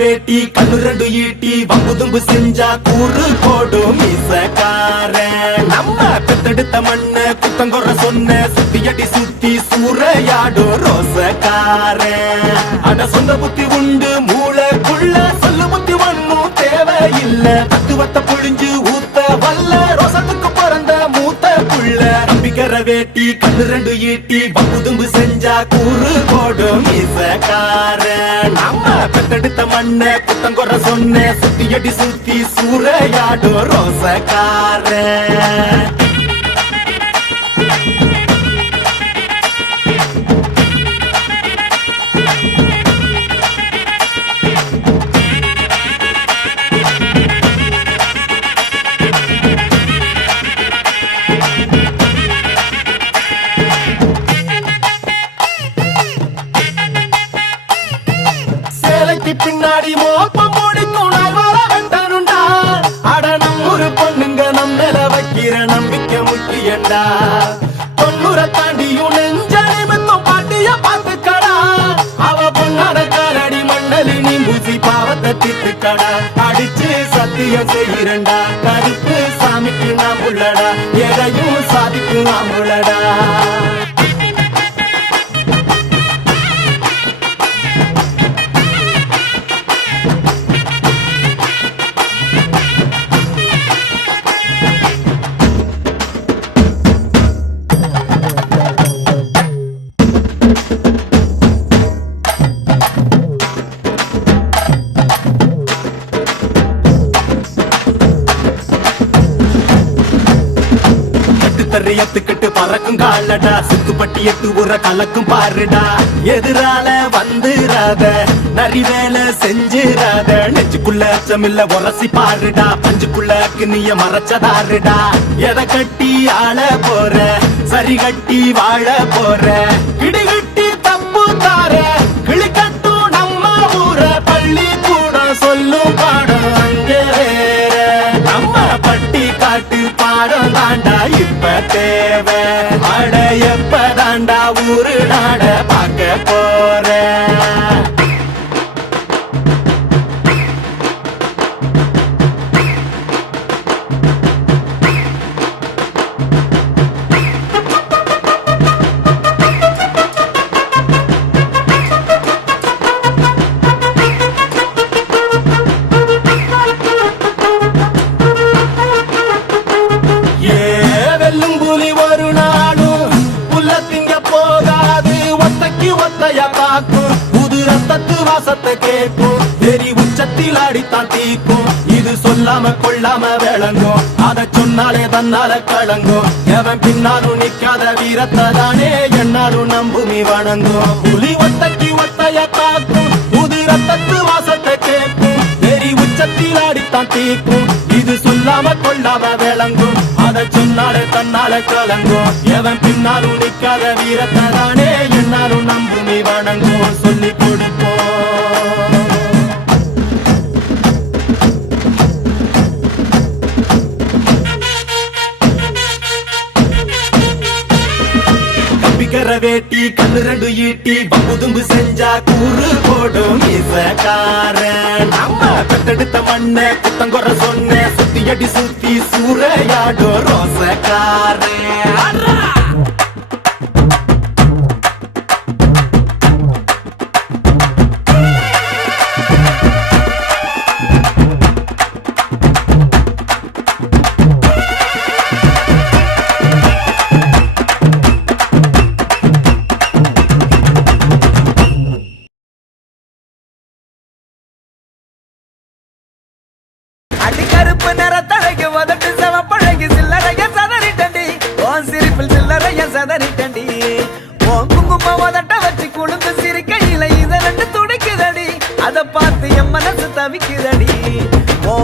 வேட்டி கண்ணு ரெண்டு ஈட்டி வம்புதும்பு செஞ்சா கூறு போடும் மீசக்காரன். நம்ம பெத்தெடுத்த மண்ண குத்தங்கொற சொன்ன சுத்தியடி சுத்தி சூறையாடும் ரோசக்காரன். அட சொந்த புத்தி உண்டு மூளைக்குள்ள சொல்லு புத்தி ஒண்ணும் தேவையில்ல. தத்துவத்தை புழிஞ்சு ஊத்த வல்ல ரோசத்துக்கு பிறந்த மூத்த புள்ள. நம்பிக்கிற வேட்டி கண்ணு ரெண்டு ஈட்டி வம்புதும்பு செஞ்சா கூறு போடும் மீசக்காரன். நம்ம பெத்தெடுத்த மண்ண குத்தங்கொற சொன்ன சுத்தியடி சுத்தி சூறையாடும் ரோசக்காரன். பின்னாடி மோப்பம் முடிக்கும் நாள் வர வெட்டனுண்டா. அட நம்மூரு பொண்ணுங்க நம்மள வைக்கிற நம்பிக்கை முக்கியண்டா. 90 தாண்டியும் நெஞ்ச நிமித்தம் பாட்டிய பாத்துக்கடா. அவ பொண்ணாட காலடி மண்டலி நீ பூசி பாவத்தை திட்டுக்கடா. அடிச்சு சத்தியம் செய்யறண்டா கருப்பு சாமிக்கு நாம் உள்ளடா. எதையும் சாதிக்கும் நாம் உள்ளடா. எத்துக்கிட்டு பறக்கும் காலடா. சுத்துப்பட்டி எட்டு உர கலக்கும் பாருடா. எதிரால வந்துராத நரி வேலை செஞ்சிராத. நெஞ்சுக்குள்ள அச்சமில்ல உரசி பாருடா. பஞ்சுக்குள்ள கிண்ணிய மறைச்சதாருடா. எதை கட்டி ஆள போற சரி கட்டி வாழ போற. கிடிகிட்டி தப்பு தார கிளிக்கட்டும் நம்ம ஊர. பள்ளி கூட சொல்லும் பாடம் அங்கே வேற. நம்ம பட்டி காட்டு பாடம் தாண்டா இப்ப தேவை. அட எப்ப தாண்டா ஊரு நாட பார்க்க போற. ஒரு நாளும் புல்ல திங்க போகாது. ஒத்தைக்கு ஒத்தையா காக்கும் புது ரத்தத்து வாசத்தை கேட்கும். தெரி உச்சத்தில் அடித்தான் தீக்கும். இது சொல்லாம கொள்ளாம விளங்கும். அதை சொன்னாலே தன்னால கலங்கும். எவன் பின்னாலும் நிக்காத வீரத்தை தானே என்னாலும் நம்புமி வணங்கும். புலி ஒத்தைக்கு ஒத்தையா காக்கும் புது ரத்தத்து வாசத்தை கேட்கும். தெரி உச்சத்தில் அடித்தான் தீக்கும். இது சொல்லாம கொள்ளாம விளங்கும். அதை சொன்னாலே தன்னால கலங்கும். எவன் பின்னாலும் நிக்காத வீரத்தை தானே என்னாலும் நம்புமி வணங்கும். சொல்லி கொடுப்போம். கம்பிக்கிற வேட்டி கண்ணு ரெண்டு ஈட்டி வம்புதும்பு செஞ்சா கூறு போடும் மீசக்காரன். நம்ம பெத்தெடுத்த மண்ண குத்தங்கொற சொன்ன சுத்தியடி சுத்தி சூறையாடும் ரோசக்காரன். கருப்பு நிறத்தழகு உதட்டு செவப்பழகு சில்லறைய சதறிட்டண்டி. உன் சிரிப்பில் சில்லறைய சதறிட்டண்டி. உன் குங்கும உதட்ட வச்சு குழுந்து சிரிக்கையில இத ரெண்டு துடிக்குதடி. அதை பார்த்து என் மனசு தவிக்குதடி.